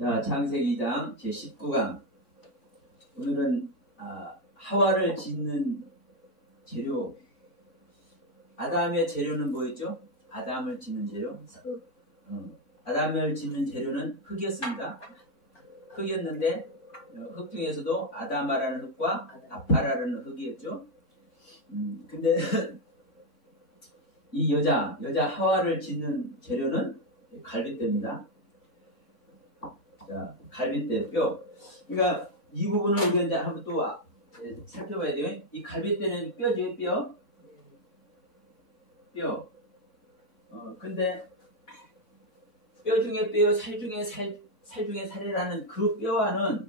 자, 창세기 2장 제19강. 오늘은 하와를 짓는 재료. 아담의 재료는 뭐였죠? 아담을 짓는 재료? 아담을 짓는 재료는 흙이었습니다. 흙이었는데 흙 중에서도 아다마라는 흙과 아파라는 흙이었죠. 근데 이 여자 하와를 짓는 재료는 갈빗대입니다. 자, 갈빗대 뼈. 그러니까 이 부분을 우리가 이제 한번 또 살펴봐야 돼요. 이 갈빗대는 뼈죠, 뼈. 뼈. 근데 뼈 중에 뼈, 살 중에 살 중에 살이라는 그 뼈와는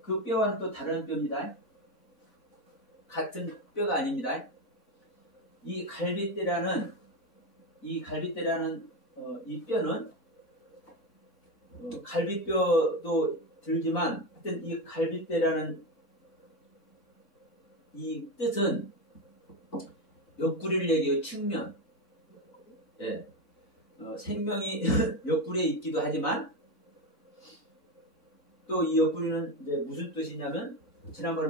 그 뼈와는 또 다른 뼈입니다. 같은 뼈가 아닙니다. 이 갈빗대라는 이 뼈는 갈비뼈도 들지만 하여튼 이 갈빗대라는 이 뜻은 옆구리를 얘기해요. 측면. 예. 생명이 옆구리에 있기도 하지만 또 이 옆구리는 이제 무슨 뜻이냐면 지난번에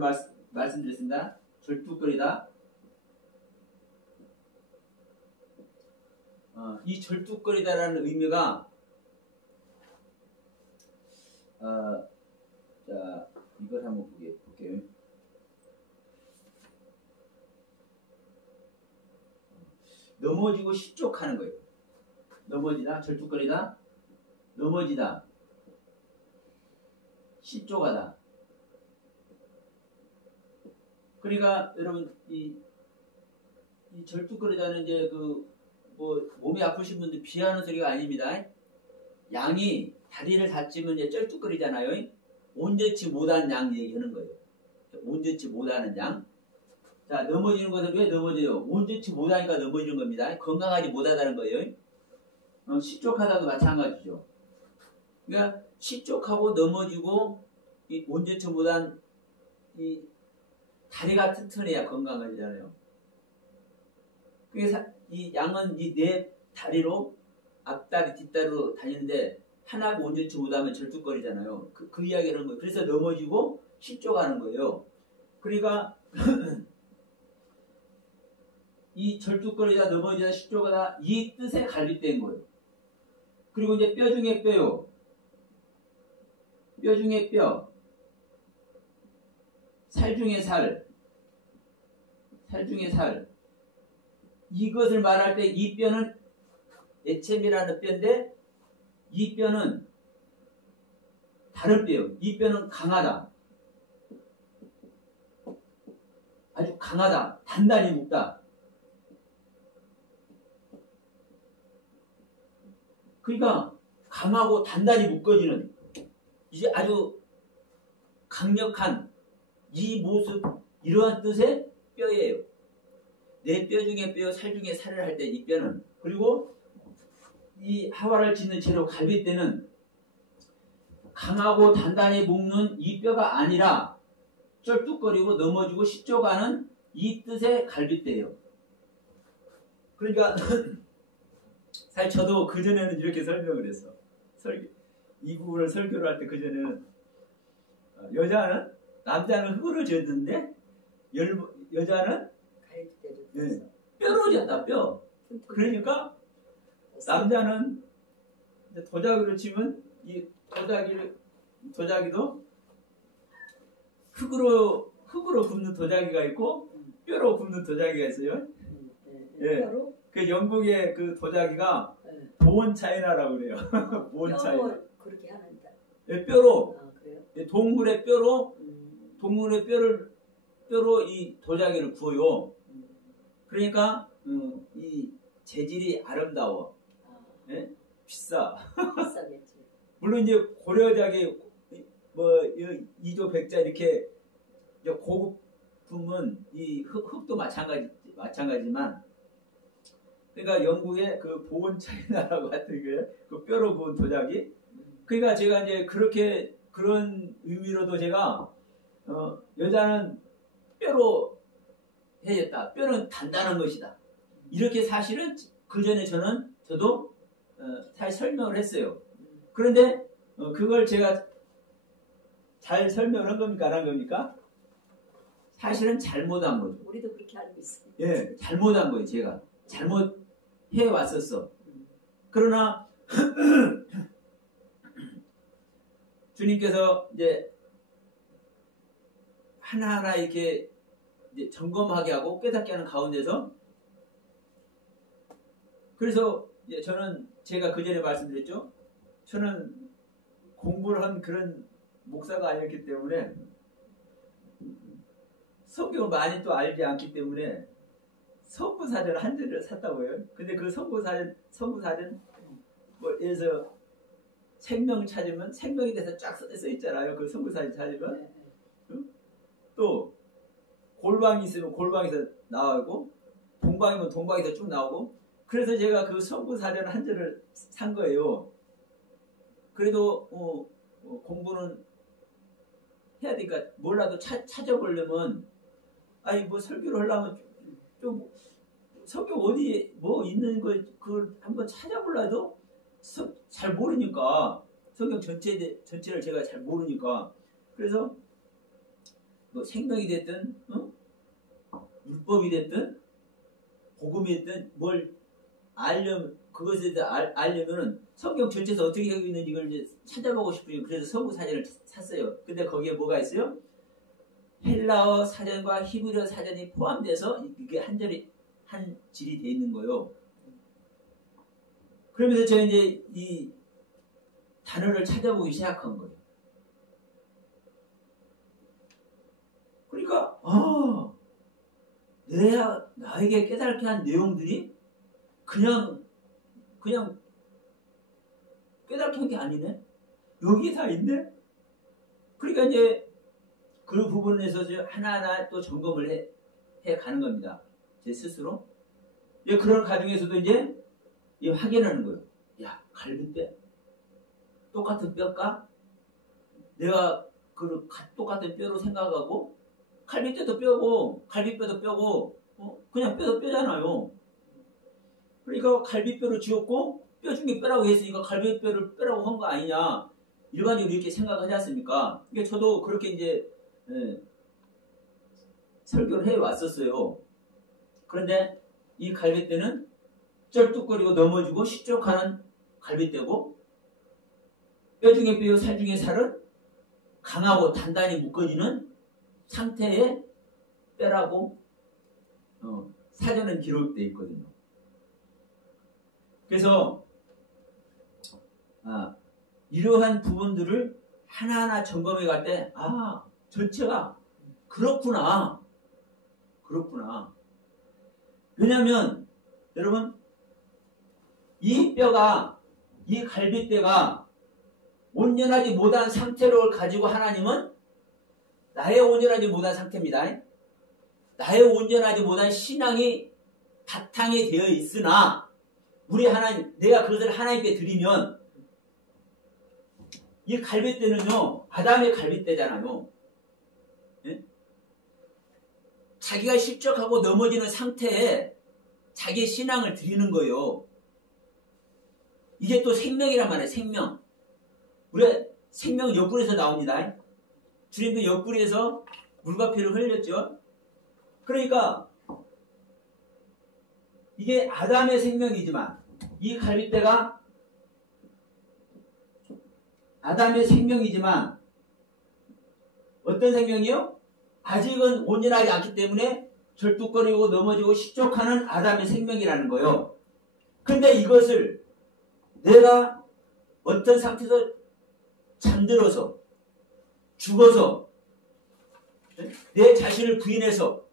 말씀드렸습니다. 절뚝거리다. 이 절뚝거리다라는 의미가 자, 이걸 한번 볼게요. 넘어지고 실족하는 거예요. 넘어지다, 절뚝거리다, 넘어지다, 실족하다. 그러니까 여러분 이 절뚝거리다는 이제 몸이 아프신 분들 비하는 소리가 아닙니다. 양이 다리를 다치면 이제 쩔뚝거리잖아요. 온전치 못한 양 얘기하는 거예요. 온전치 못하는 양. 자, 넘어지는 것은 왜 넘어져요? 온전치 못하니까 넘어지는 겁니다. 건강하지 못하다는 거예요. 실족하다도 마찬가지죠. 그러니까 실족하고 넘어지고 이 온전치 못한 이 다리가 튼튼해야 건강하잖아요. 그래서 이 양은 이 네 다리로 앞다리 뒷다리로 다니는데 하나가 온전치 못하면 절뚝거리잖아요. 그 이야기를 하는 거예요. 그래서 넘어지고 실족하는 거예요. 그러니까 이 절뚝거리다 넘어지다 실족하다 이 뜻의 갈빗대인 거예요. 그리고 이제 뼈 중에 뼈요. 뼈 중에 뼈. 살 중에 살. 살 중에 살. 이것을 말할 때 이 뼈는 에쳔이라는 뼈인데 이 뼈는 다른 뼈예요. 이 뼈는 강하다. 아주 강하다. 단단히 묶다. 그러니까 강하고 단단히 묶어지는 이제 아주 강력한 이 모습 이러한 뜻의 뼈예요. 내 뼈 중에 뼈, 살 중에 살을 할 때 이 뼈는 그리고 이 하와를 짓는 재료 갈빗대는 강하고 단단히 묶는 이 뼈가 아니라 쩔뚝거리고 넘어지고 실족하는 이 뜻의 갈빗대예요. 그러니까 사실 저도 그전에는 이렇게 설명을 했어. 이 부분을 설교를 할 때 그전에는 여자는 남자는 흙으로 지었는데 여자는 뼈로 지었다. 뼈. 그러니까 남자는 도자기로 치면 이 도자기도 흙으로 굽는 도자기가 있고 뼈로 굽는 도자기가 있어요. 예. 그 영국의 그 도자기가 본 차이나라고 그래요. 본 차이나. 그렇게 하는다. 예, 뼈로. 그래요? 예, 동물의 뼈로 이 도자기를 구워요. 그러니까 이 재질이 아름다워. 예? 비싸. 비싸겠지. 물론 이제 고려자기 뭐 2조 100자 이렇게 고급품은 이 흙도 마찬가지지만 그러니까 영국의 그 보온 차이나라고 하여튼 그 뼈로 구운 도자기. 그러니까 제가 이제 그런 의미로도 제가 여자는 뼈로 해졌다. 뼈는 단단한 것이다. 이렇게 사실은 그 전에 저도 사실 설명을 했어요. 그런데 그걸 제가 잘 설명을 한 겁니까? 안 한 겁니까? 사실은 잘못한 거죠. 우리도 그렇게 알고 있어요. 예, 잘못한 거예요. 제가 잘못해 왔었어. 그러나 주님께서 이제 하나하나 이렇게 이제 점검하게 하고 깨닫게 하는 가운데서, 그래서 이제 저는 제가 그 전에 말씀드렸죠. 저는 공부를 한 그런 목사가 아니었기 때문에 성경을 많이 또 알지 않기 때문에 선구사전 한 절을 샀다고요. 근데 그 선구사전 뭐 예를 들어서 생명 찾으면 생명에 대해서 쫙 써 있잖아요. 그 선구사전 찾으면 또 골방이 있으면 골방에서 나오고 동방이면 동방에서 쭉 나오고, 그래서 제가 그 선구사전 한 절을 산 거예요. 그래도 공부는 해야 되니까 몰라도 찾아보려면, 아니 뭐 설교를 하려면 좀 성경 어디 뭐 있는 거 그걸 한번 찾아보려도 잘 모르니까, 성경 전체를 제가 잘 모르니까, 그래서 뭐 생명이 됐든 율법이 됐든 복음이 됐든 뭘 그것에 대해 알려면은 성경 전체에서 어떻게 하고 있는지 이걸 이제 찾아보고 싶으니, 그래서 성구 사전을 샀어요. 근데 거기에 뭐가 있어요? 헬라어 사전과 히브리어 사전이 포함돼서 이게 한 질이 돼 있는 거예요. 그러면서 제가 이제 이 단어를 찾아보기 시작한 거예요. 그러니까 나에게 깨닫게 한 내용들이 그냥 깨닫게 한 게 아니네. 여기 다 있네. 그러니까 이제 그 부분에서 하나하나 또 점검을 해 가는 겁니다. 제 스스로. 그런 과정에서도 이제 확인하는 거예요. 야, 갈비뼈 똑같은 뼈일까? 내가 그 똑같은 뼈로 생각하고, 갈비뼈도 뼈고 갈비뼈도 뼈고 그냥 뼈도 뼈잖아요. 그러니까 갈비뼈로 지었고 뼈 중에 뼈라고 했으니까 갈비뼈를 뼈라고 한 거 아니냐, 일반적으로 이렇게 생각하지 않습니까? 그러니까 저도 그렇게 이제 설교를 해 왔었어요. 그런데 이 갈비뼈는 쩔뚝거리고 넘어지고 시쪽하는 갈비뼈고, 뼈 중에 뼈, 살 중에 살은 강하고 단단히 묶어지는 상태의 뼈라고 사전은 기록되어 있거든요. 그래서 이러한 부분들을 하나하나 점검해 갈 때 전체가 그렇구나. 왜냐하면 여러분, 이 뼈가, 이 갈비뼈가 온전하지 못한 상태를 가지고 하나님은 나의 온전하지 못한 상태입니다. 나의 온전하지 못한 신앙이 바탕이 되어 있으나 우리 하나님, 내가 그것을 하나님께 드리면, 이 갈비뼈는요 아담의 갈비뼈잖아요. 예? 자기가 실족하고 넘어지는 상태에 자기의 신앙을 드리는 거예요. 이게 또 생명이란 말이에요. 생명. 우리가 생명은 옆구리에서 나옵니다. 주님도 옆구리에서 물과 피를 흘렸죠. 그러니까 이게 아담의 생명이지만, 이 갈비뼈가 아담의 생명이지만 어떤 생명이요? 아직은 온전하지 않기 때문에 절뚝거리고 넘어지고 실족하는 아담의 생명이라는 거예요. 근데 이것을 내가 어떤 상태에서 잠들어서 죽어서 내 자신을 부인해서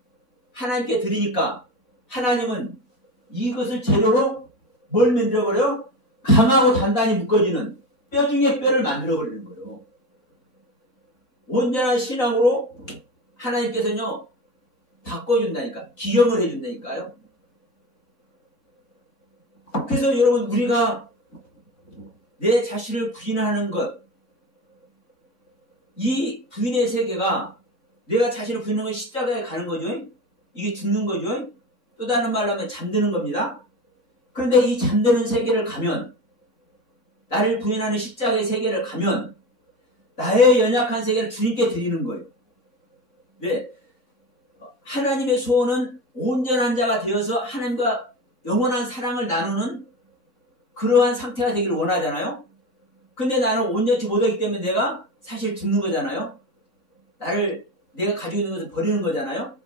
하나님께 드리니까, 하나님은 이것을 재료로 뭘 만들어버려요? 강하고 단단히 묶어지는 뼈 중에 뼈를 만들어버리는 거예요. 온전한 신앙으로 하나님께서는요 바꿔준다니까, 기형을 해준다니까요. 그래서 여러분, 우리가 내 자신을 부인하는 것, 이 부인의 세계가, 내가 자신을 부인하는 건 십자가에 가는 거죠. 이게 죽는 거죠. 또 다른 말로 하면 잠드는 겁니다. 그런데 이 잠드는 세계를 가면 나를 부인하는 십자가의 세계를 가면 나의 연약한 세계를 주님께 드리는 거예요. 왜? 하나님의 소원은 온전한 자가 되어서 하나님과 영원한 사랑을 나누는 그러한 상태가 되기를 원하잖아요. 근데 나는 온전치 못하기 때문에 내가 사실 죽는 거잖아요. 내가 가지고 있는 것을 버리는 거잖아요.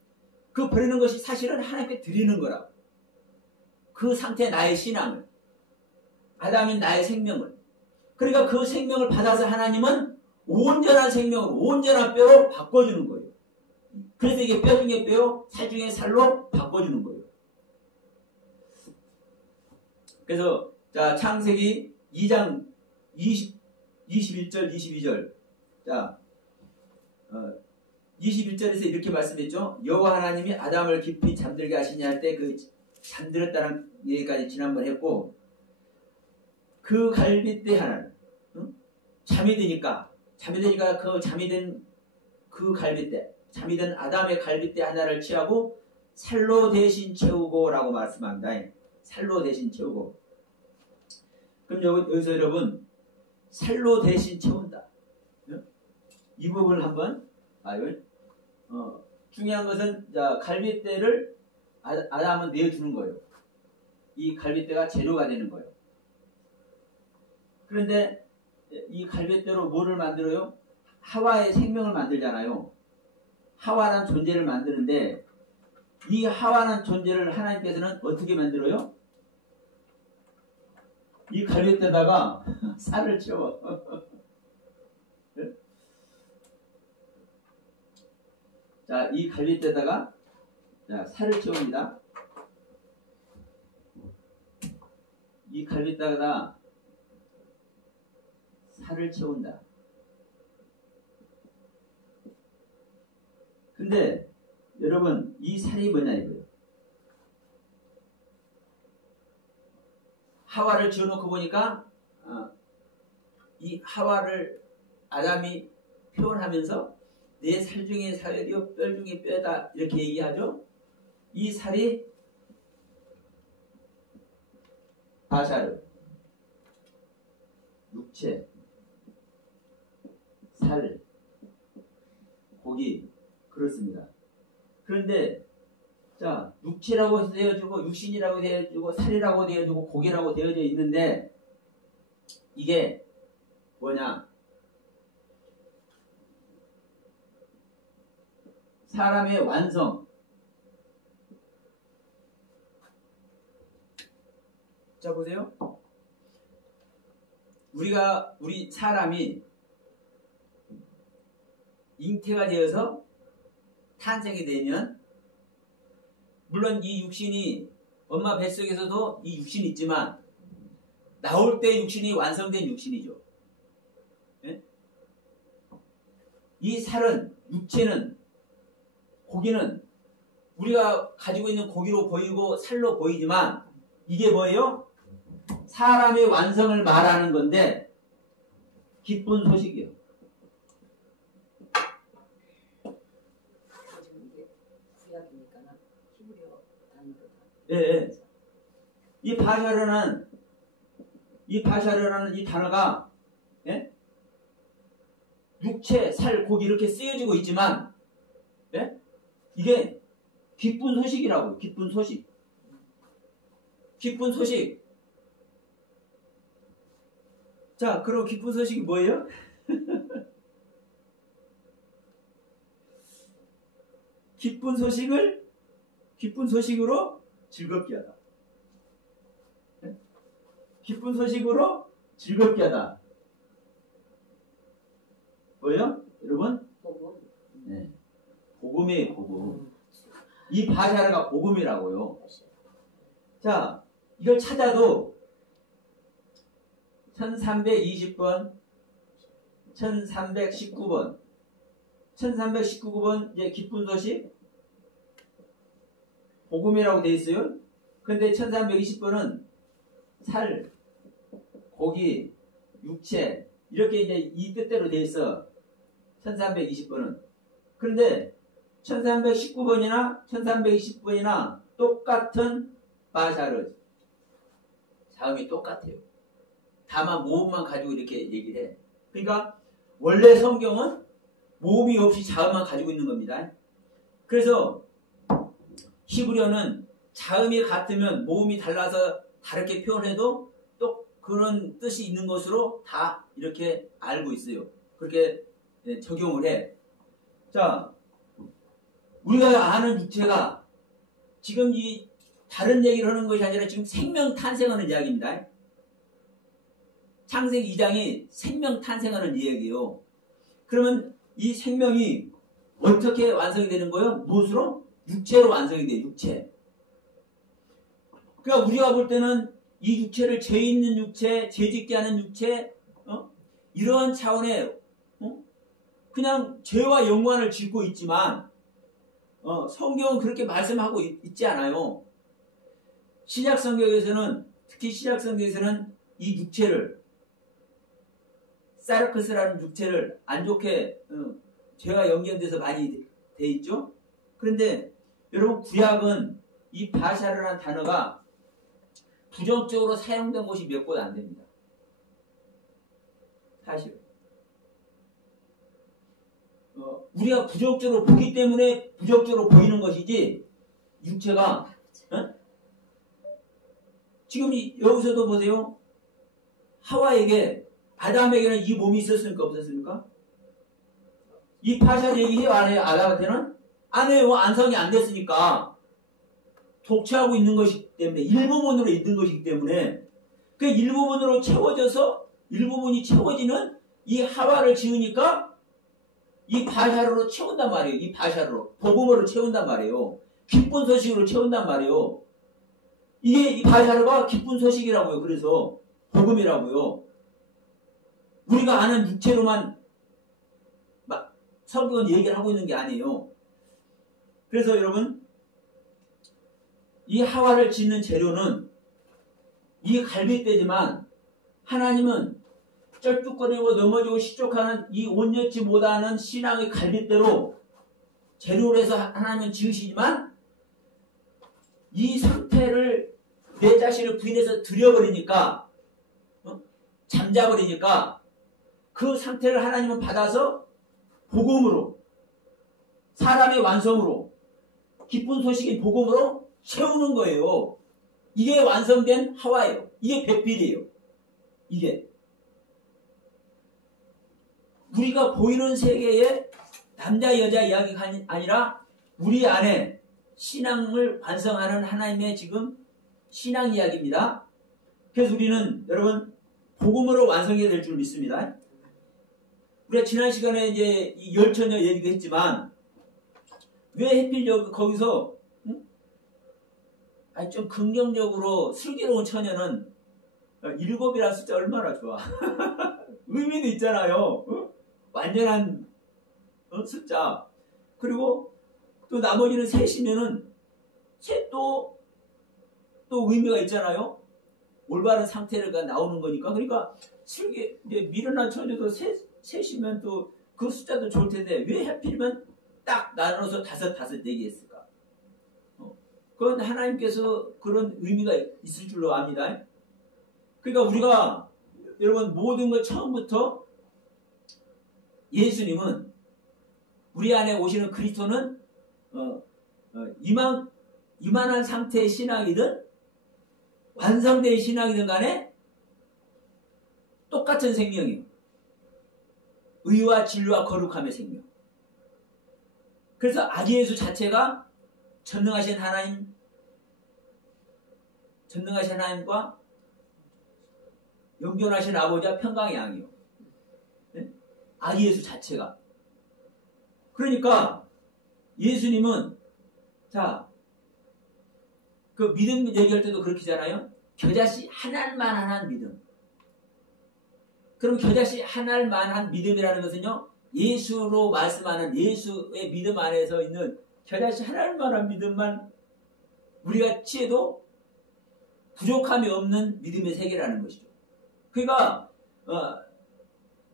그 버리는 것이 사실은 하나님께 드리는 거라고. 그 상태의 나의 신앙을, 아담인 나의 생명을. 그러니까 그 생명을 받아서 하나님은 온전한 생명으로, 온전한 뼈로 바꿔주는 거예요. 그래서 이게 뼈 중에 뼈, 살 중에 살로 바꿔주는 거예요. 그래서 자, 창세기 2장 21절, 22절. 자, 21절에서 이렇게 말씀했죠. 여호와 하나님이 아담을 깊이 잠들게 하시냐 할 때 그 잠들었다는 얘기까지 지난번 했고, 그 갈빗대 하나는 잠이 드니까 그 잠이 든 그 갈빗대, 잠이 든 아담의 갈빗대 하나를 취하고 살로 대신 채우고 라고 말씀합니다. 살로 대신 채우고. 그럼 여기서 여러분, 살로 대신 채운다. 이 부분을 한번 봐요. 중요한 것은, 자, 갈빗대를 아담은 내어주는 거예요. 이 갈빗대가 재료가 되는 거예요. 그런데 이 갈빗대로 뭐를 만들어요? 하와의 생명을 만들잖아요. 하와라는 존재를 만드는데, 이 하와라는 존재를 하나님께서는 어떻게 만들어요? 이 갈빗대에다가 살을 채워. 자, 이 갈빗대에다가 살을 채웁니다. 이 갈빗대에다가 살을 채운다. 근데 여러분, 이 살이 뭐냐 이거예요. 하와를 지어놓고 보니까 이 하와를 아담이 표현하면서 내 살 중에 살이요 뼈 중에 뼈다 이렇게 얘기하죠. 이 살이 바샤르, 육체, 살, 고기, 그렇습니다. 그런데 자, 육체라고 되어지고 육신이라고 되어지고 살이라고 되어지고 고기라고 되어져 있는데, 이게 뭐냐? 사람의 완성. 자, 보세요. 우리 사람이 잉태가 되어서 탄생이 되면, 물론 이 육신이 엄마 뱃속에서도 이 육신이 있지만 나올 때 육신이 완성된 육신이죠. 네? 이 살은, 육체는, 고기는 우리가 가지고 있는 고기로 보이고 살로 보이지만 이게 뭐예요? 사람의 완성을 말하는 건데 기쁜 소식이에요. 예. 이 바샤르라는 이 단어가, 예? 육체, 살, 고기 이렇게 쓰여지고 있지만, 예? 이게 기쁜 소식이라고요. 기쁜 소식. 기쁜 소식. 자, 그럼 기쁜 소식이 뭐예요? 기쁜 소식으로 즐겁게 하다. 네? 기쁜 소식으로 즐겁게 하다. 뭐예요? 여러분? 복음. 네. 복음이에요, 복음. 이 바샤르가 복음이라고요. 자, 이걸 찾아도 1320번, 1319번, 1319번 이제 기쁜 소식 복음이라고 되어 있어요. 근데 1320번은 살, 고기, 육체 이렇게 이제 이 뜻대로 되어 있어. 1320번은. 그런데 1319번이나 1320번이나 똑같은 바샤르. 자음이 똑같아요. 다만 모음만 가지고 이렇게 얘기를 해. 그러니까 원래 성경은 모음이 없이 자음만 가지고 있는 겁니다. 그래서 히브리어는 자음이 같으면 모음이 달라서 다르게 표현해도 또 그런 뜻이 있는 것으로 다 이렇게 알고 있어요. 그렇게 적용을 해. 자, 우리가 아는 육체가 지금 이 다른 얘기를 하는 것이 아니라 지금 생명 탄생하는 이야기입니다. 창세기 2장이 생명 탄생하는 이야기예요. 그러면 이 생명이 어떻게 완성이 되는 거예요? 무엇으로? 육체로 완성이 돼요. 육체. 그러니까 우리가 볼 때는 이 육체를 죄 있는 육체, 죄 짓게 하는 육체, 이러한 차원의 그냥 죄와 연관을 짓고 있지만 성경은 그렇게 말씀하고 있지 않아요. 신약 성경에서는, 특히 신약 성경에서는 이 육체를, 사르크스라는 육체를 안 좋게 죄와 연결돼서 많이 돼 있죠. 그런데 여러분, 구약은 이 바샤르라는 단어가 부정적으로 사용된 곳이 몇 곳 안 됩니다. 사실 우리가 부정적으로 보기 때문에 부정적으로 보이는 것이지, 육체가 지금 여기서도 보세요. 하와에게, 아담에게는 이 몸이 있었습니까? 없었습니까? 이 파샤 얘기해요? 안 해요? 아담한테는? 안 해요. 안성이 안 됐으니까. 독취하고 있는 것이기 때문에, 일부분으로 있는 것이기 때문에, 그 일부분으로 채워져서 일부분이 채워지는 이 하와를 지으니까 이 바샤르로 채운단 말이에요. 이 바샤르로. 복음으로 채운단 말이에요. 기쁜 소식으로 채운단 말이에요. 이게 이 바샤르가 기쁜 소식이라고요. 그래서 복음이라고요. 우리가 아는 육체로만 성경은 얘기를 하고 있는 게 아니에요. 그래서 여러분, 이 하와를 짓는 재료는 이 갈빗대지만, 하나님은 쩔뚝거리고 넘어지고 시족하는 이 온전치 못하는 신앙의 갈빗대로 재료로 해서 하나님은 지으시지만, 이 상태를 내 자신을 부인해서 들여버리니까, 잠자버리니까 그 상태를 하나님은 받아서 복음으로, 사람의 완성으로, 기쁜 소식인 복음으로 채우는 거예요. 이게 완성된 하와예요. 이게 배필이에요. 이게 우리가 보이는 세계의 남자 여자 이야기가 아니라 우리 안에 신앙을 완성하는 하나님의 지금 신앙 이야기입니다. 그래서 우리는 여러분 복음으로 완성해야 될 줄 믿습니다. 우리가 지난 시간에 이제 이 열처녀 얘기도 했지만, 왜 하필 거기서 좀 긍정적으로 슬기로운 처녀는 7이라는 숫자 얼마나 좋아. 의미도 있잖아요. 완전한 숫자. 그리고 또 나머지는 셋이면은 셋도 또 의미가 있잖아요. 올바른 상태가 나오는 거니까. 그러니까 이제 미련한 처녀도 셋이면 또 그 숫자도 좋을 텐데 왜 하필이면 딱 나눠서 다섯 얘기했을까? 그건 하나님께서 그런 의미가 있을 줄로 압니다. 그러니까 우리가 여러분 모든 것 처음부터 예수님은, 우리 안에 오시는 그리스도는 이만한 상태의 신앙이든 완성된 신앙이든 간에 똑같은 생명이에요. 의와 진리와 거룩함의 생명. 그래서 아기 예수 자체가 전능하신 하나님과 영존하신 아버지와 평강의 양이요. 네? 아기 예수 자체가. 그러니까 예수님은, 그 믿음 얘기할 때도 그렇게잖아요. 겨자씨 하나만한 믿음. 그럼 겨자씨 하나만한 믿음이라는 것은요, 예수로 말씀하는 예수의 믿음 안에서 있는 겨자씨 하나만한 믿음만 우리가 취해도 부족함이 없는 믿음의 세계라는 것이죠. 그러니까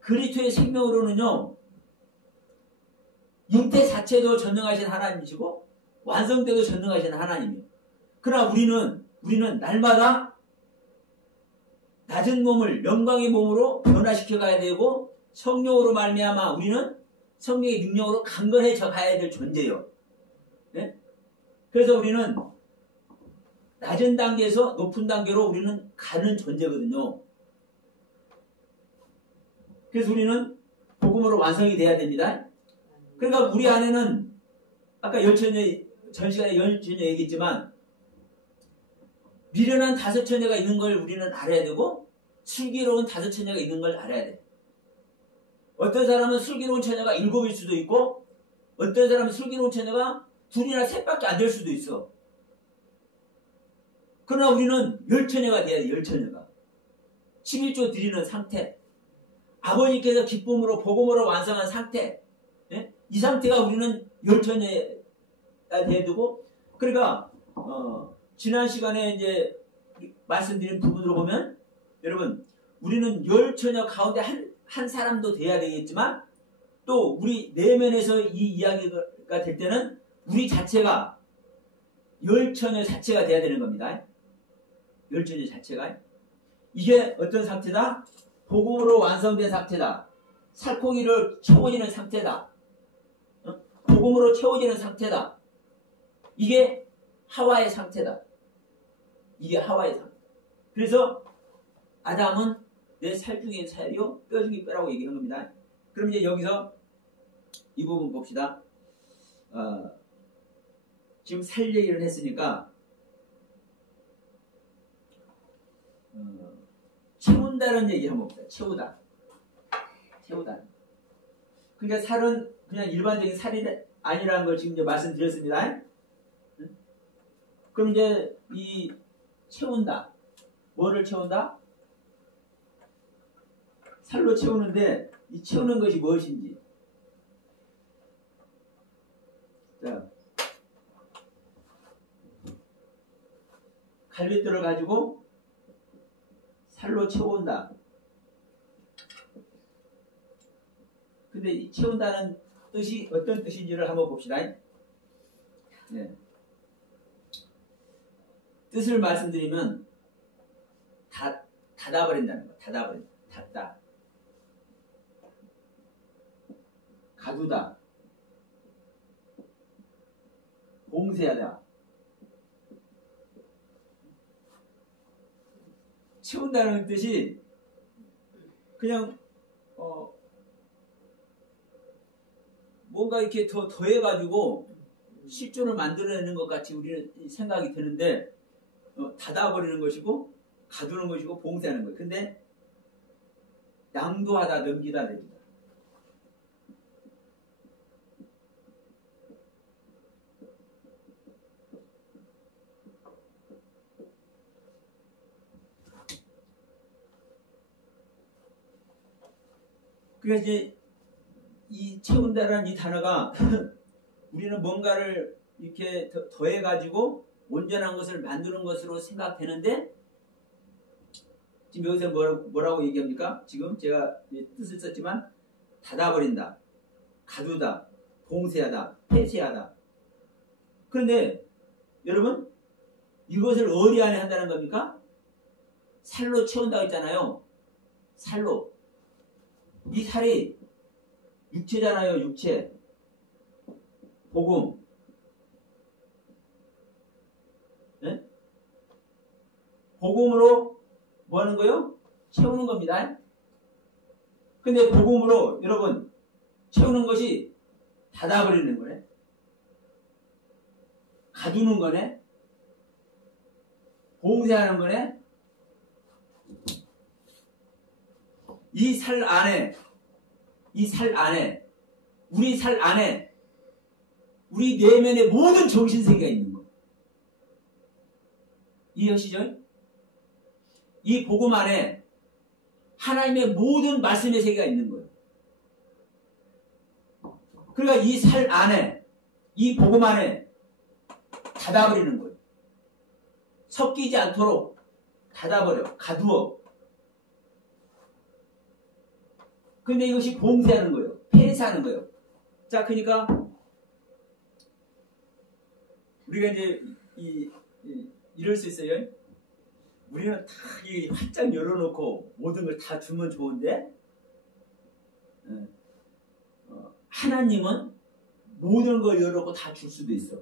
그리스도의 생명으로는요, 잉태 자체도 전능하신 하나님이시고 완성돼도 전능하신 하나님이에요. 그러나 우리는 날마다 낮은 몸을 영광의 몸으로 변화시켜 가야 되고 성령으로 말미암아 우리는 성령의 능력으로 강건해져 가야 될 존재예요. 네? 그래서 우리는 낮은 단계에서 높은 단계로 우리는 가는 존재거든요. 그래서 우리는 복음으로 완성이 돼야 됩니다. 그러니까 우리 안에는 아까 전 시간에 열처녀 얘기했지만 미련한 다섯 처녀가 있는 걸 우리는 알아야 되고 슬기로운 다섯 처녀가 있는 걸 알아야 돼. 어떤 사람은 슬기로운 처녀가 7일 수도 있고 어떤 사람은 슬기로운 처녀가 2이나 3밖에 안 될 수도 있어. 그러나 우리는 열처녀가 돼야 돼. 열처녀가 11조 드리는 상태, 아버님께서 기쁨으로 복음으로 완성한 상태, 예? 이 상태가 우리는 열처녀가 돼야 되고, 그러니까 지난 시간에 이제 말씀드린 부분으로 보면 여러분 우리는 열처녀 가운데 한 사람도 돼야 되겠지만 또 우리 내면에서 이 이야기가 될 때는 우리 자체가 열처녀 자체가 돼야 되는 겁니다. 열처녀 자체가 이게 어떤 상태다? 복음으로 완성된 상태다. 살코기를 채워지는 상태다. 복음으로 채워지는 상태다. 이게 하와의 상태다. 이게 하와의 상태. 그래서 아담은 내 살 중에 살이요 뼈 중에 뼈라고 얘기한 겁니다. 그럼 이제 여기서 이 부분 봅시다. 지금 살 얘기를 했으니까 채운다는 얘기 한번 봅시다. 채우다. 그러니까 살은 그냥 일반적인 살이 아니라는 걸 지금 이제 말씀드렸습니다. 그럼 이제 이 채운다. 뭐를 채운다? 살로 채우는데 이 채우는 것이 무엇인지. 자, 갈빗대를 가지고 살로 채운다. 근데 이 채운다는 뜻이 어떤 뜻인지를 한번 봅시다. 네. 뜻을 말씀드리면 닫아버린다는 거. 닫다. 가두다. 봉쇄하다. 채운다는 뜻이 그냥 뭔가 이렇게 더해가지고 실존을 만들어내는 것 같이 우리는 생각이 드는데 닫아버리는 것이고 가두는 것이고 봉쇄하는 거예요. 근데 양도하다, 넘기다, 내리다. 그러니까 이제 이 채운다라는 이 단어가 우리는 뭔가를 이렇게 더해가지고 온전한 것을 만드는 것으로 생각되는데 지금 여기서 뭐라고 얘기합니까? 지금 제가 뜻을 썼지만 닫아버린다, 가두다, 봉쇄하다, 폐쇄하다. 그런데 여러분 이것을 어디 안에 한다는 겁니까? 살로 채운다고 했잖아요. 살로. 이 살이 육체잖아요. 육체. 복음. 네? 복음으로 뭐 하는 거예요? 채우는 겁니다. 근데 복음으로 여러분 채우는 것이 닫아버리는 거네. 가두는 거네. 봉쇄하는 거네. 이 살 안에 우리 살 안에 우리 내면의 모든 정신세계가 있는 거예요. 이해하시죠? 이 복음 안에 하나님의 모든 말씀의 세계가 있는 거예요. 그러니까 이 살 안에 이 복음 안에 닫아버리는 거예요. 섞이지 않도록 닫아버려. 가두어. 근데 이것이 봉쇄하는 거예요. 폐쇄하는 거예요. 자, 그러니까 우리가 이제 이럴 수 있어요. 우리는 다 활짝 열어놓고 모든 걸 다 주면 좋은데 하나님은 모든 걸 열어놓고 다 줄 수도 있어.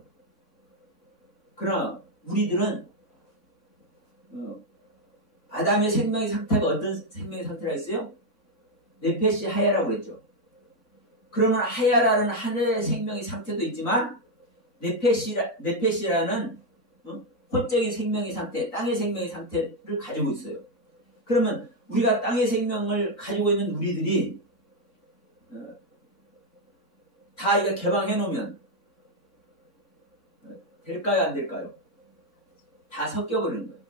그러나 우리들은 아담의 생명의 상태가 어떤 생명의 상태라 했어요? 네페시 하야라고 그랬죠. 그러면 하야라는 하늘의 생명의 상태도 있지만 네페시라는 혼적인 생명의 상태, 땅의 생명의 상태를 가지고 있어요. 그러면 우리가 땅의 생명을 가지고 있는 우리들이 다 이거 개방해 놓으면 될까요? 안 될까요? 다 섞여버리는 거예요.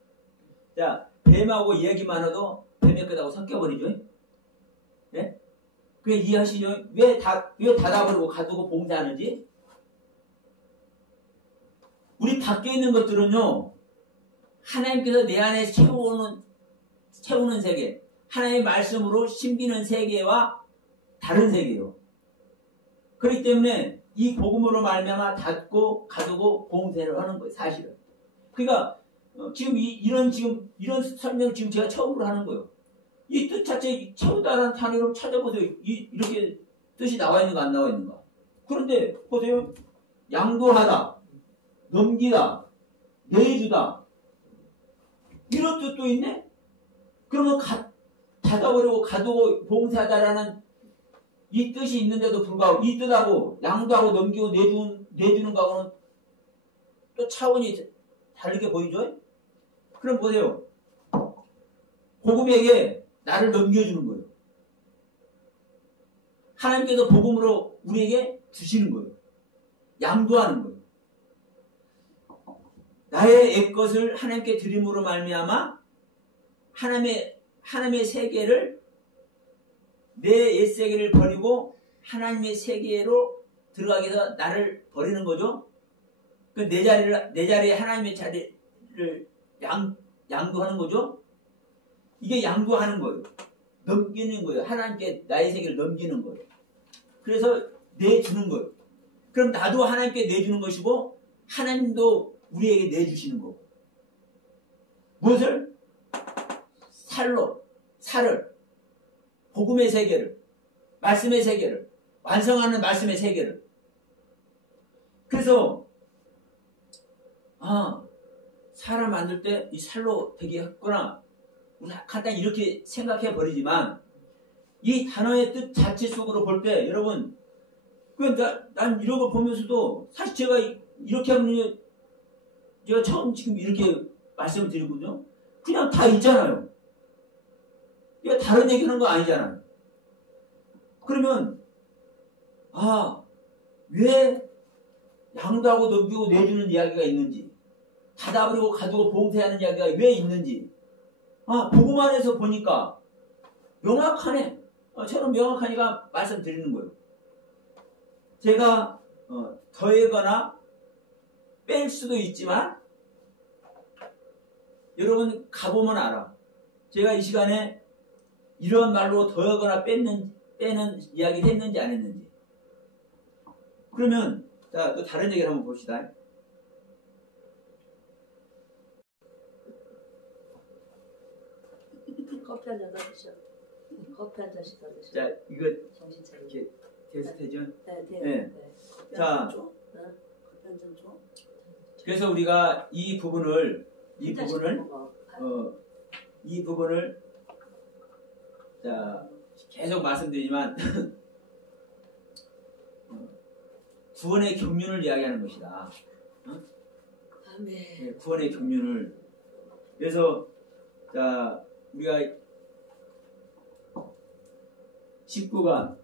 자, 뱀하고 이야기만 해도 뱀의 끝하고 섞여버리죠. 네? 그게 이해하시죠? 왜 닫아버리고 가두고 봉사하는지? 우리 밖에 있는 것들은요, 하나님께서 내 안에 채우는 세계, 하나님의 말씀으로 신비는 세계와 다른 세계예요. 그렇기 때문에 이 복음으로 말미암아 닫고 가두고 봉쇄를 하는 거예요, 사실은. 그러니까 지금 이런 설명을 지금 제가 처음으로 하는 거예요. 이 뜻 자체 채우다라는 단어로 찾아보세요. 이렇게 뜻이 나와 있는가 안 나와 있는가. 그런데 보세요. 양도하다, 넘기다, 내주다, 이런 뜻도 있네. 그러면 닫아버리고 가두고 봉쇄하다라는 이 뜻이 있는데도 불구하고 이 뜻하고 양도하고 넘기고 내주는 거하고는 또 차원이 다르게 보이죠? 그럼 보세요. 복음에게 나를 넘겨주는 거예요. 하나님께서 복음으로 우리에게 주시는 거예요. 양도하는 거예요. 나의 옛것을 하나님께 드림으로 말미암아 하나님의 세계를 내 옛 세계를 버리고 하나님의 세계로 들어가기 위해서 나를 버리는 거죠. 그 내 자리에 하나님의 자리를 양도하는 거죠. 이게 양도하는 거예요. 넘기는 거예요. 하나님께 나의 세계를 넘기는 거예요. 그래서 내주는 거예요. 그럼 나도 하나님께 내주는 것이고 하나님도 우리에게 내주시는 거고. 무엇을? 살을, 복음의 세계를, 말씀의 세계를, 완성하는 말씀의 세계를. 그래서 사람 만들 때 이 살로 되게 했구나. 우리 간단히 이렇게 생각해 버리지만 이 단어의 뜻 자체 속으로 볼 때 여러분 난 이런 거 보면서도 사실 제가 이렇게 하면 제가 처음 지금 이렇게 말씀을 드리거든요. 그냥 다 있잖아요. 이거 다른 얘기하는 거 아니잖아요. 그러면 왜 양도하고 넘기고 내주는 이야기가 있는지, 닫아버리고 가두고 봉쇄하는 이야기가 왜 있는지, 복음 안에서 보니까 명확하네. 저는 명확하니까 말씀드리는 거예요. 제가 더하거나 뺄 수도 있지만 여러분 가보면 알아. 제가 이 시간에 이런 말로 더하거나 빼는 이야기를 했는지 안 했는지. 그러면 자, 또 다른 얘기를 한번 봅시다. 커피 한 잔 더 드셔. 커피 한 잔씩 더 드셔. 자, 이거 정신 차리고. 이렇게 테스트죠? 네. 네. 자, 커피 한 잔 줘. 그래서 우리가 이 부분을 자, 계속 말씀드리지만 구원의 경륜을 이야기하는 것이다. 아멘. 구원의 경륜을. 그래서 자, 우리가 19간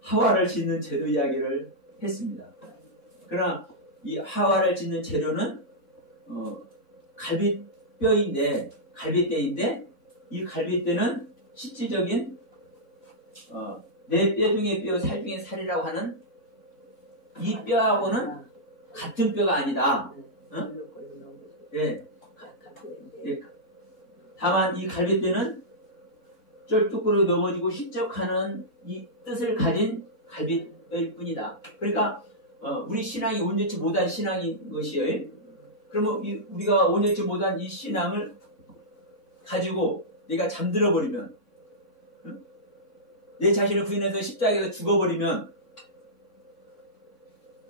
하와를 짓는 재료 이야기를 했습니다. 그러나 이 하와를 짓는 재료는 갈비뼈인데 이 갈비뼈는 실질적인 내 뼈 중에 뼈, 살 중에 살이라고 하는 이 뼈하고는 같은 뼈가 아니다. 네. 다만 이 갈비뼈는 쫄뚝구로 넘어지고 실적하는 이 뜻을 가진 갈비뼈일 뿐이다. 그러니까 우리 신앙이 온전치 못한 신앙인 것이에요. 그러면 우리가 온전치 못한 이 신앙을 가지고 내가 잠들어 버리면, 내 자신을 부인해서 십자가에서 죽어버리면,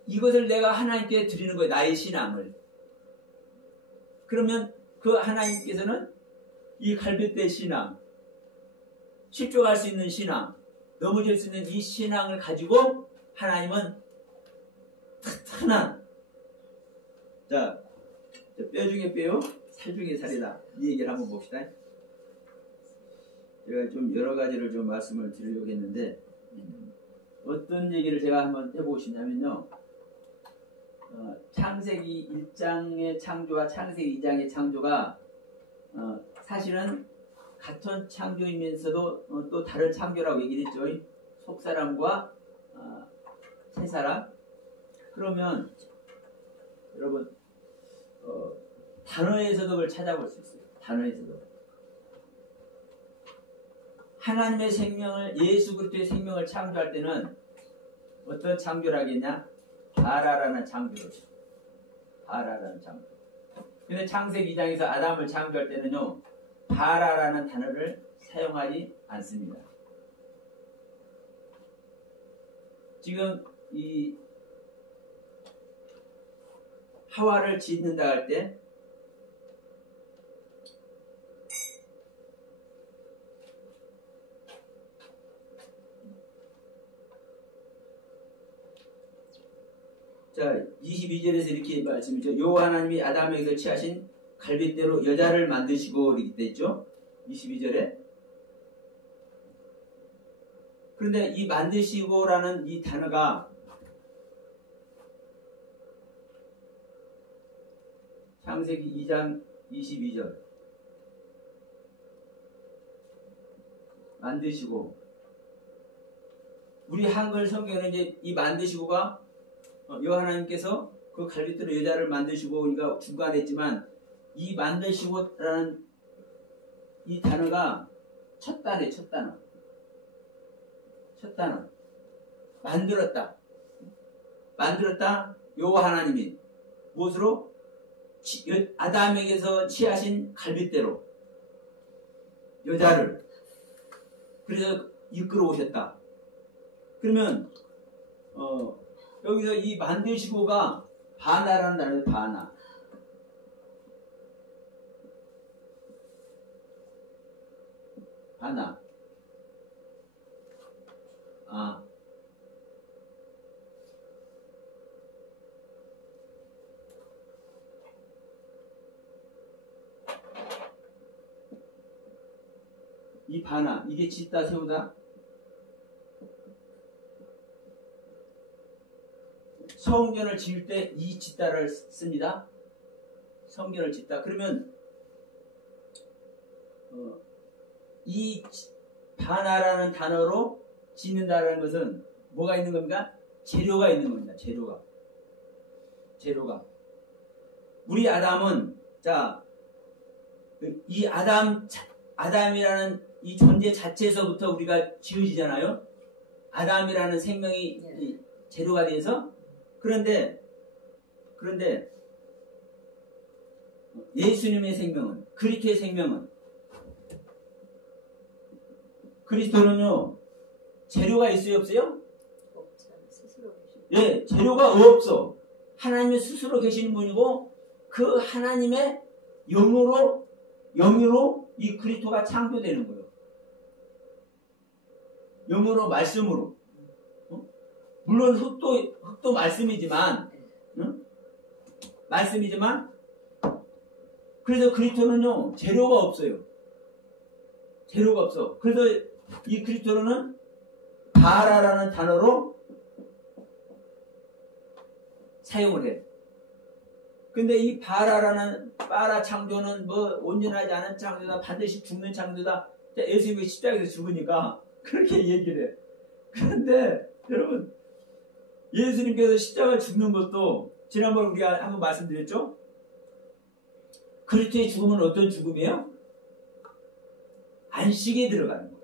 이것을 내가 하나님께 드리는 거예요. 나의 신앙을. 그러면 그 하나님께서는 이 갈빗대 신앙, 실족할 수 있는 신앙, 넘어질 수 있는 이 신앙을 가지고 하나님은 튼튼한, 자, 뼈 중에 뼈요, 살 중에 살이다. 이 얘기를 한번 봅시다. 제가 좀 여러 가지를 좀 말씀을 드리려고 했는데, 어떤 얘기를 제가 한번 해보고 싶냐면요. 창세기 1장의 창조와 창세기 2장의 창조가 사실은 같은 창조이면서도 또 다른 창조라고 얘기를 했죠. 속사람과 새사람. 그러면 여러분 단어에서도 그걸 찾아볼 수 있어요. 단어에서도. 하나님의 생명을, 예수 그리스도의 생명을 창조할 때는 어떤 창조라겠냐? 바라라는 창조를. 바라라는 창조. 근데 창세기 2장에서 아담을 창조할 때는요, 바라라는 단어를 사용하지 않습니다. 지금 이 하와를 짓는다 할 때, 자, 22절에서 이렇게 말씀이죠. 여호와 하나님이 아담에게서 취하신 갈빗대로 여자를 만드시고 이렇게 돼 있죠. 22절에. 그런데 이 만드시고라는 이 단어가 창세기 2장 22절. 만드시고. 우리 한글 성경에는 이제 이 만드시고가 여호와 하나님께서 그 갈빗대로 여자를 만드시고 우리가 중간에 했지만, 이 만드시고라는 이 단어가 첫 단어예요. 첫 단어. 첫 단어. 만들었다. 만들었다. 여호와 하나님이 무엇으로? 아담에게서 취하신 갈빗대로 여자를 그래서 이끌어 오셨다. 그러면 여기서 이 만드시고가 바나라는 단어예요. 바나. 바나. 이 바나, 이게 짓다 세우다. 성전을 지을 때 이 짓다를 씁니다. 성전을 짓다. 그러면 이 바나라는 단어로 짓는다라는 것은 뭐가 있는 겁니까? 재료가 있는 겁니다. 재료가. 우리 아담은, 자, 이 아담이라는 이 존재 자체에서부터 우리가 지어지잖아요. 아담이라는 생명이 재료가 돼서. 그런데 예수님의 생명은, 그리스도의 생명은, 그리스도는요, 재료가 있어요, 없어요? 스스로 계시고. 예, 재료가 없어. 하나님이 스스로 계시는 분이고, 그 하나님의 영으로 이 그리스도가 창조되는 거예요. 영으로, 말씀으로. 물론 흙도 말씀이지만, 말씀이지만, 그래서 그리스도는요, 재료가 없어요. 재료가 없어. 그래서 이 그리스도는 바라라는 단어로 사용을 해. 근데 이 바라 창조는 뭐 온전하지 않은 창조다, 반드시 죽는 창조다. 예수님이 십자가에서 죽으니까 그렇게 얘기를 해. 그런데 여러분, 예수님께서 십자가에 죽는 것도 지난번에 우리가 한번 말씀드렸죠? 그리스도의 죽음은 어떤 죽음이에요? 안식에 들어가는 거예요.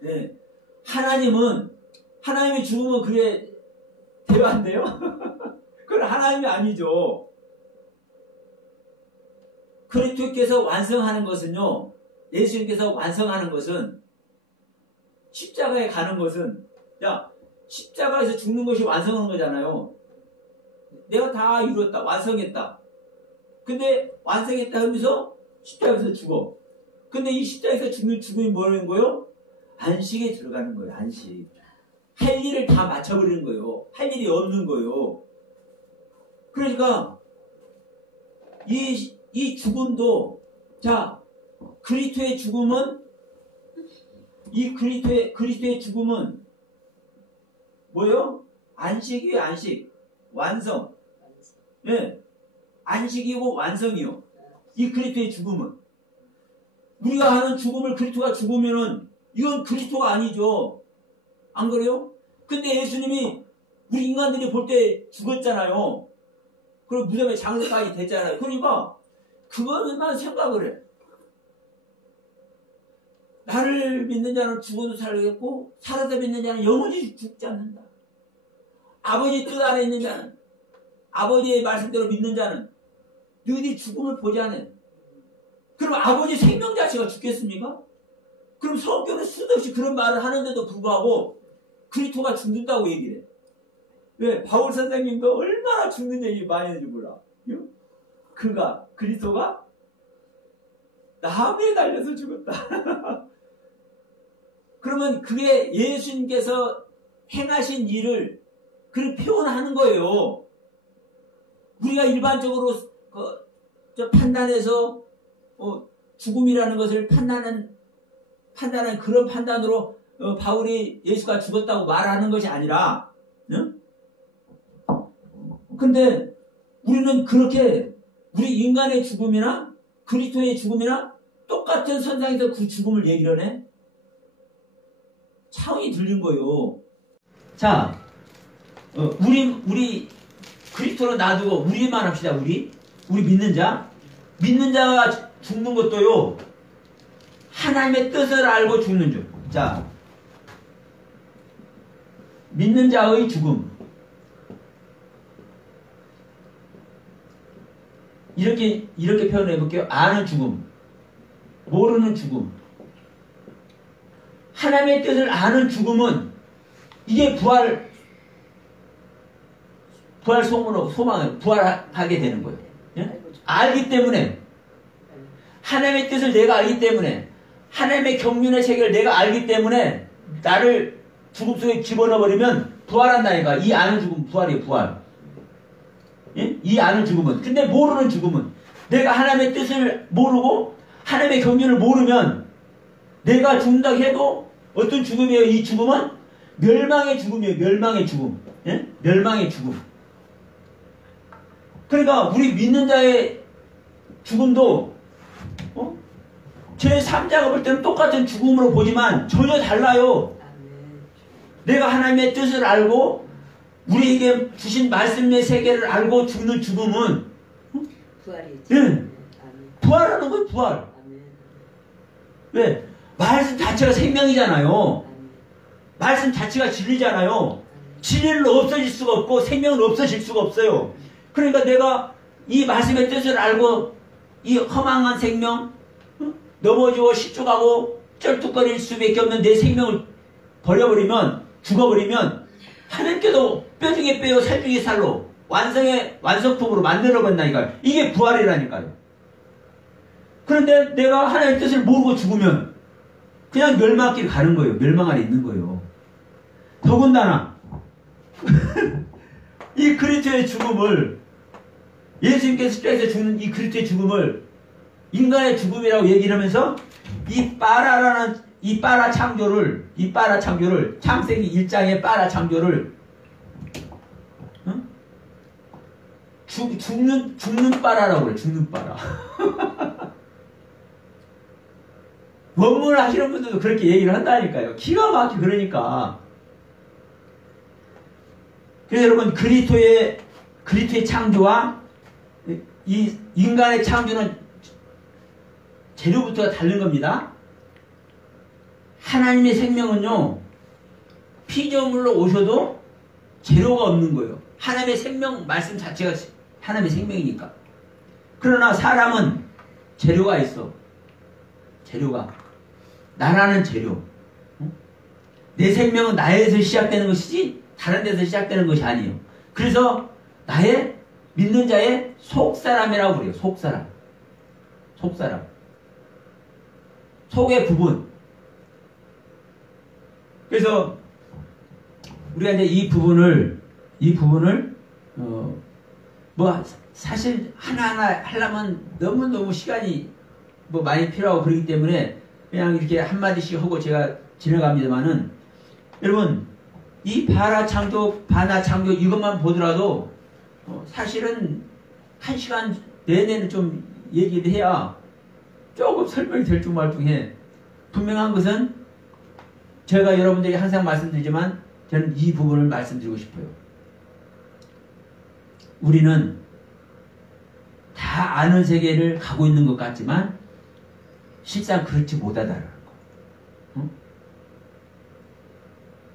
네. 하나님의 죽음은 그게 대화인데요? 그건 하나님이 아니죠. 그리스도께서 완성하는 것은요, 예수님께서 완성하는 것은 십자가에 가는 것은 야 십자가에서 죽는 것이 완성하는 거잖아요. 내가 다 이뤘다. 완성했다. 근데 완성했다 하면서 십자가에서 죽어. 근데 이 십자가에서 죽는 죽음이 뭐라는 거예요? 안식에 들어가는 거예요. 안식. 할 일을 다 맞춰버리는 거예요. 할 일이 없는 거예요. 그러니까 이 죽음도 자 그리스도의 죽음은 이 그리스도의 죽음은 뭐예요? 안식이에요. 안식. 완성. 예. 안식이고 완성이요. 이 그리스도의 죽음은 우리가 하는 죽음을 그리스도가 죽으면은 이건 그리스도가 아니죠. 안 그래요? 근데 예수님이 우리 인간들이 볼 때 죽었잖아요. 그리고 무덤에 장사까지 됐잖아요. 그러니까 그거만 생각을 해. 나를 믿는 자는 죽어도 살겠고 살아서 믿는 자는 영원히 죽지 않는다. 아버지 뜻 안에 있는 자는 아버지의 말씀대로 믿는 자는 너희들이 죽음을 보지 않아요. 그럼 아버지 생명 자체가 죽겠습니까? 그럼 성경은 수없이 그런 말을 하는데도 불구하고 그리스도가 죽는다고 얘기를 해. 왜? 바울 선생님도 얼마나 죽는 얘기 많이 했는지 몰라. 그리스도가 나무에 달려서 죽었다. 그러면 그게 예수님께서 행하신 일을 그렇게 표현하는 거예요. 우리가 일반적으로 판단해서 죽음이라는 것을 판단한 그런 판단으로 바울이 예수가 죽었다고 말하는 것이 아니라, 응? 근데 우리는 그렇게 우리 인간의 죽음이나 그리스도의 죽음이나 똑같은 선상에서 그 죽음을 얘기를 해. 차원이 들린 거예요. 자, 우리 그리스도를 놔두고 우리만 합시다. 우리 믿는 자가 죽는 것도요. 하나님의 뜻을 알고 죽는 줄. 자, 믿는 자의 죽음. 이렇게 표현해 볼게요. 아는 죽음, 모르는 죽음. 하나님의 뜻을 아는 죽음은 이게 부활 소망을 부활하게 되는 거예요. 예? 알기 때문에 하나님의 뜻을 내가 알기 때문에 하나님의 경륜의 세계를 내가 알기 때문에 나를 죽음 속에 집어넣어버리면 부활한다니까. 이 아는 죽음 부활이에요. 부활. 예? 이 아는 죽음은. 근데 모르는 죽음은 내가 하나님의 뜻을 모르고 하나님의 경륜을 모르면 내가 죽는다고 해도 어떤 죽음이에요? 이 죽음은 멸망의 죽음이에요. 멸망의 죽음. 예? 멸망의 죽음. 그러니까 우리 믿는 자의 죽음도 제 3자가 볼 때는 똑같은 죽음으로 보지만 전혀 달라요. 내가 하나님의 뜻을 알고 우리에게 주신 말씀의 세계를 알고 죽는 죽음은 부활이지. 예. 부활하는 거예요. 부활. 왜? 말씀 자체가 생명이잖아요. 말씀 자체가 진리잖아요. 진리는 없어질 수가 없고 생명은 없어질 수가 없어요. 그러니까 내가 이 말씀의 뜻을 알고 이 허망한 생명, 넘어지고 실족하고 쩔뚝거릴 수밖에 없는 내 생명을 버려버리면, 죽어버리면 하나님께서 뼈 중에 뼈요 살 중에 살로 완성품으로 만들어본다니까요. 이게 부활이라니까요. 그런데 내가 하나님의 뜻을 모르고 죽으면 그냥 멸망길 가는 거예요. 멸망 안에 있는 거예요. 더군다나 이 그리스도의 죽음을, 예수님께서 십자가에서 죽는 이 그리스도의 죽음을 인간의 죽음이라고 얘기를 하면서 이 빠라 창조를 창세기 1장의 빠라 창조를 죽는 빠라라고 그래. 죽는 빠라. 원문을 하시는 분들도 그렇게 얘기를 한다니까요. 기가 막히게. 그러니까 그래서 여러분 그리스도의 창조와 이 인간의 창조는 재료부터가 다른 겁니다. 하나님의 생명은요, 피조물로 오셔도 재료가 없는 거예요. 하나님의 생명 말씀 자체가 하나님의 생명이니까. 그러나 사람은 재료가 있어. 재료가. 나라는 재료. 내 생명은 나에서 시작되는 것이지 다른 데서 시작되는 것이 아니에요. 그래서 나의 믿는 자의 속사람이라고 그래요. 속사람. 속사람. 속의 부분. 그래서 우리가 이제 이 부분을 뭐 사실 하나하나 하려면 너무너무 시간이 뭐 많이 필요하고 그렇기 때문에 그냥 이렇게 한마디씩 하고 제가 지나갑니다만은, 여러분 이 바나창조 이것만 보더라도 사실은 1시간 내내는 좀 얘기를 해야 조금 설명이 될 줄 말중에, 분명한 것은 제가 여러분들이 항상 말씀드리지만 저는 이 부분을 말씀드리고 싶어요. 우리는 다 아는 세계를 가고 있는 것 같지만 실상 그렇지 못하다라는 거. 응?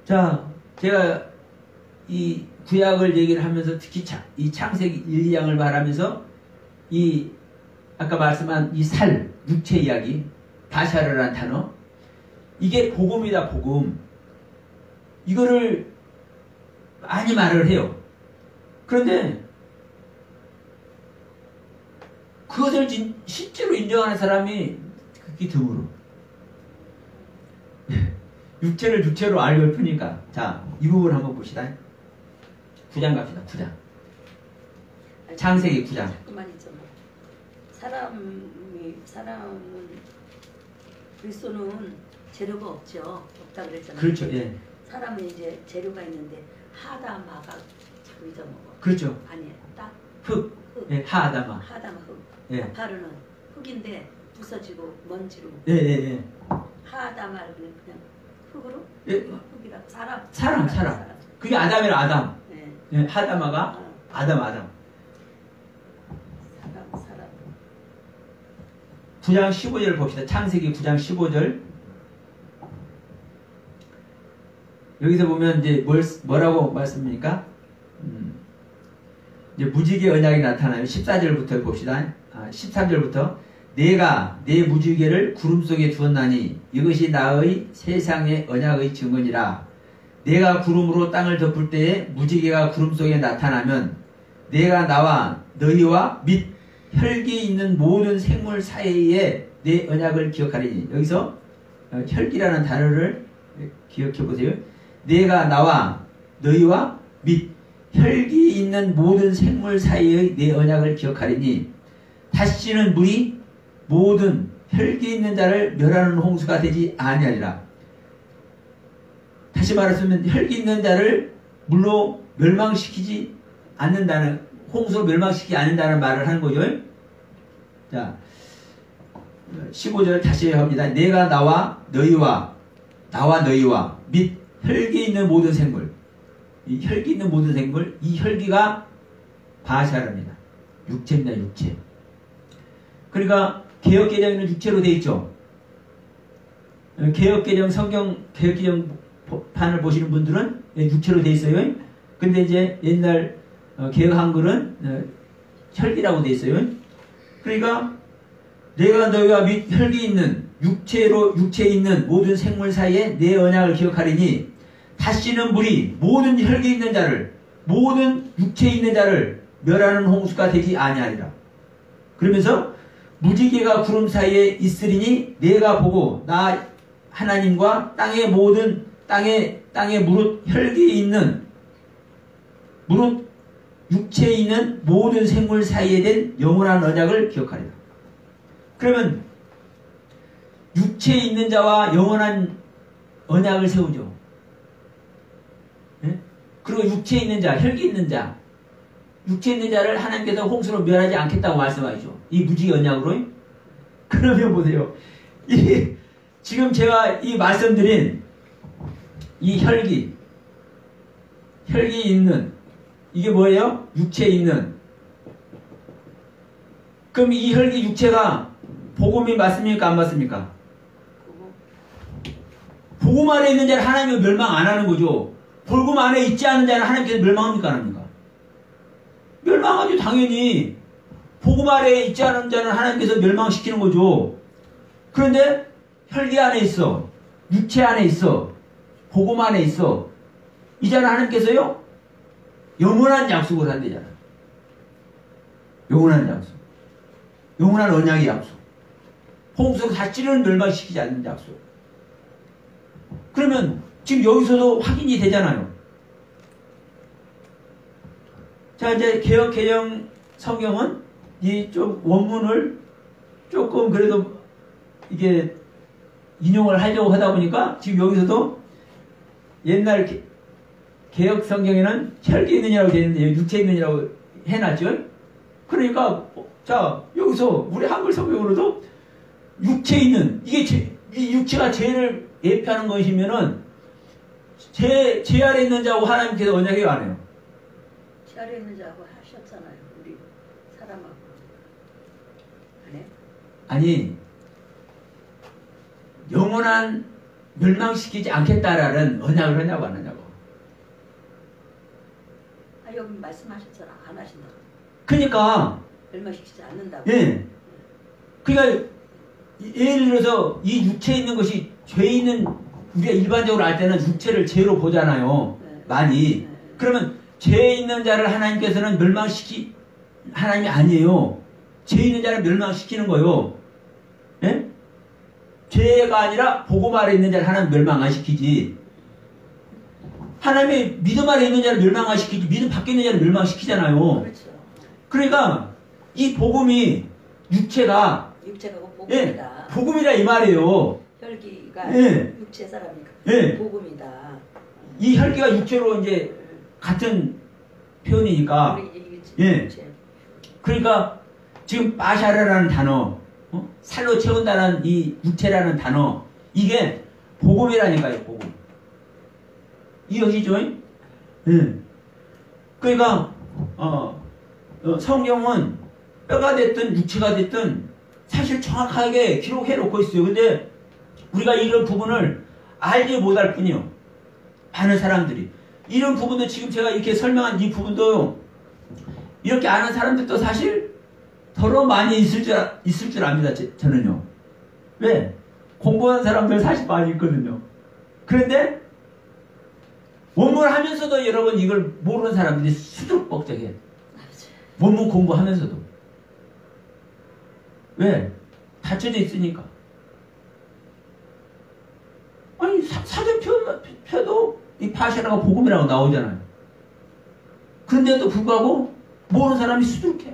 자, 제가 이 구약을 얘기를 하면서 특히 이 창세기 1, 2장을 말하면서 이 아까 말씀한 이 육체 이야기, 다샤르라는 단어, 이게 복음이다, 복음. 이거를 많이 말을 해요. 그런데 그것을 실제로 인정하는 사람이 극히 드물어. 육체를 육체로 알고 푸니까. 자, 이 부분 한번 봅시다. 9장 갑시다. 9장. 창세기 9장. 잠깐만 있잖아. 사람은 그리스도는 재료가 없죠. 없다 그랬잖아요. 그렇죠. 예. 사람은 이제 재료가 있는데 하다마가 자꾸 잊어먹어. 그렇죠. 아니에요. 딱 흙. 예, 하다마. 하다마 흙. 예. 바르는 흙인데 부서지고 먼지로. 예, 예, 예. 하다마를 그냥 흙으로? 예. 흙이라 사람. 그게 아담이라 아담. 네. 예, 하다마가 아담. 사람. 9장 15절 봅시다. 창세기 9장 15절. 여기서 보면 이제 뭐라고 말씀입니까? 이제 무지개 언약이 나타나요. 14절부터 봅시다. 13절부터 내가 내 무지개를 구름 속에 두었나니 이것이 나의 세상의 언약의 증언이라. 내가 구름으로 땅을 덮을 때에 무지개가 구름 속에 나타나면 내가 나와 너희와 및 혈기 있는 모든 생물 사이에 내 언약을 기억하리니. 여기서 혈기라는 단어를 기억해 보세요. 내가 나와 너희와 및 혈기 있는 모든 생물 사이의 내 언약을 기억하리니 다시는 물이 모든 혈기 있는 자를 멸하는 홍수가 되지 아니하리라. 다시 말하면 혈기 있는 자를 물로 멸망시키지 않는다는, 홍수로 멸망시키지 않는다는 말을 하는 거죠. 자, 15절 다시 합니다. 내가 나와 너희와 및 혈기 있는 모든 생물, 이 혈기 있는 모든 생물, 이 혈기가 바샤르입니다. 육체입니다. 육체. 그러니까 개역개정에는 육체로 되어 있죠. 개역개정 성경 개역개정 판을 보시는 분들은 육체로 되어 있어요. 근데 이제 옛날 개역 한글은 혈기라고 되어 있어요. 그러니까 내가 너희와 및 혈기 있는 육체에 있는 모든 생물 사이에 내 언약을 기억하리니 다시는 물이 모든 혈기 있는 자를, 모든 육체에 있는 자를 멸하는 홍수가 되지 아니하리라. 그러면서 무지개가 구름 사이에 있으리니 내가 보고 나 하나님과 땅의 모든 땅에 무릇 혈기 있는 무릇 육체에 있는 모든 생물 사이에 된 영원한 언약을 기억하리라. 그러면 육체에 있는 자와 영원한 언약을 세우죠. 예? 그리고 육체에 있는 자, 혈기 있는 자, 육체에 있는 자를 하나님께서 홍수로 멸하지 않겠다고 말씀하시죠. 이 무지개 언약으로. 그러면 보세요. 지금 제가 이 말씀드린 이 혈기 있는, 이게 뭐예요? 육체에 있는. 그럼 이 혈기 육체가 복음이 맞습니까? 안 맞습니까? 복음 안에 있는 자는 하나님이 멸망 안 하는 거죠. 복음 안에 있지 않은 자는 하나님께서 멸망합니까? 안 합니까? 멸망하죠. 당연히. 복음 안에 있지 않은 자는 하나님께서 멸망시키는 거죠. 그런데 혈기 안에 있어. 육체 안에 있어. 복음 안에 있어. 이제는 하나님께서요, 영원한 약속을 한대잖아. 영원한 약속. 영원한 언약의 약속. 홍수가 다시는 멸망시키지 않는 약속. 그러면 지금 여기서도 확인이 되잖아요. 자, 이제 개역 개정 성경은 이 좀 원문을 조금 그래도 이게 인용을 하려고 하다 보니까 지금 여기서도 옛날 개역 성경에는 혈기 있느냐고 되어 있는데 여기 육체 있느냐고 해놨죠. 그러니까 자, 여기서 우리 한글 성경으로도 육체 있는, 이 육체가 죄를 예표하는 것이면은 죄 아래 있는 자하고 하나님께서 언약이 안 해요. 죄 아래 있는 자하고 하셨잖아요. 우리 사람하고. 안 해? 아니, 영원한 멸망시키지 않겠다라는 언약을 하냐고 안 하냐고. 아, 여기 말씀하셨잖아. 안 하신다고. 그러니까 멸망시키지 않는다고. 예. 그러니까 예를 들어서 이 육체에 있는 것이 죄 있는, 우리가 일반적으로 알 때는 육체를 죄로 보잖아요. 네. 많이. 네. 그러면 죄 있는 자를 하나님께서는 하나님이 아니에요. 죄 있는 자를 멸망시키는 거요. 예? 죄가 아니라 복음 아래 있는 자를 하나님 멸망 안 시키지. 하나님의 믿음 아래 있는 자를 멸망 안 시키지. 믿음 밖에 있는 자를 멸망시키잖아요. 그렇죠. 그러니까 이 복음이 육체가 복음이다. 예, 복음이다 이 말이에요. 혈기가 예. 육체 사람이니까 예. 복음이다. 이 혈기가 육체로 이제 같은 표현이니까. 예. 그러니까 지금 빠샤르라는 단어, 살로 채운다는 이 육체라는 단어, 이게 복음이라니까요. 복음. 이것이죠. 예. 그러니까 성경은 뼈가 됐든 육체가 됐든 사실 정확하게 기록해 놓고 있어요. 근데 우리가 이런 부분을 알지 못할 뿐이요. 많은 사람들이. 이런 부분도 지금 제가 이렇게 설명한 이 부분도 이렇게 아는 사람들도 사실 더러 많이 있을 줄 압니다. 저는요. 왜? 공부한 사람들 사실 많이 있거든요. 그런데 원문을 하면서도 여러분 이걸 모르는 사람들이 수두룩벅적해. 원문 공부하면서도. 왜? 닫혀져 있으니까. 아니 사전 펴도 이 파샤라가 복음이라고 나오잖아요. 그런데도 불구하고 모르는 사람이 수두룩해.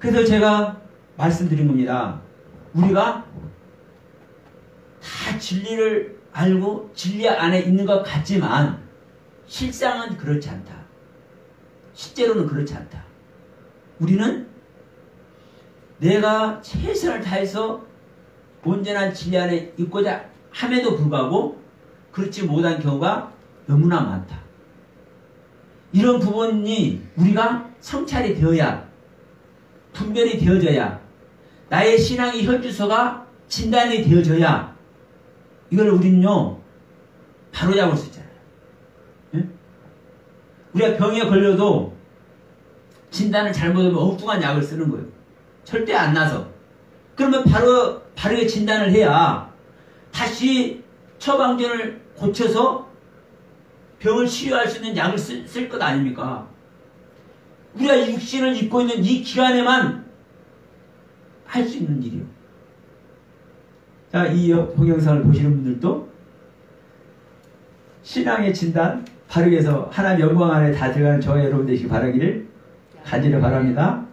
그래서 제가 말씀드린 겁니다. 우리가 다 진리를 알고 진리 안에 있는 것 같지만 실상은 그렇지 않다. 실제로는 그렇지 않다. 우리는 내가 최선을 다해서 온전한 진리 안에 있고자 함에도 불구하고 그렇지 못한 경우가 너무나 많다. 이런 부분이 우리가 성찰이 되어야, 분별이 되어져야, 나의 신앙의 현주소가 진단이 되어져야 이걸 우리는요 바로잡을 수 있잖아요. 예? 우리가 병에 걸려도 진단을 잘못하면 엉뚱한 약을 쓰는 거예요. 절대 안 나서. 그러면 바르게 진단을 해야 다시 처방전을 고쳐서 병을 치유할 수 있는 약을 쓸 것 아닙니까? 우리가 육신을 입고 있는 이 기간에만 할 수 있는 일이요. 자, 이 동영상을 보시는 분들도 신앙의 진단 바르게 해서 하나님 영광 안에 다 들어가는 저와 여러분 되시기 바라기를 간절히 바랍니다.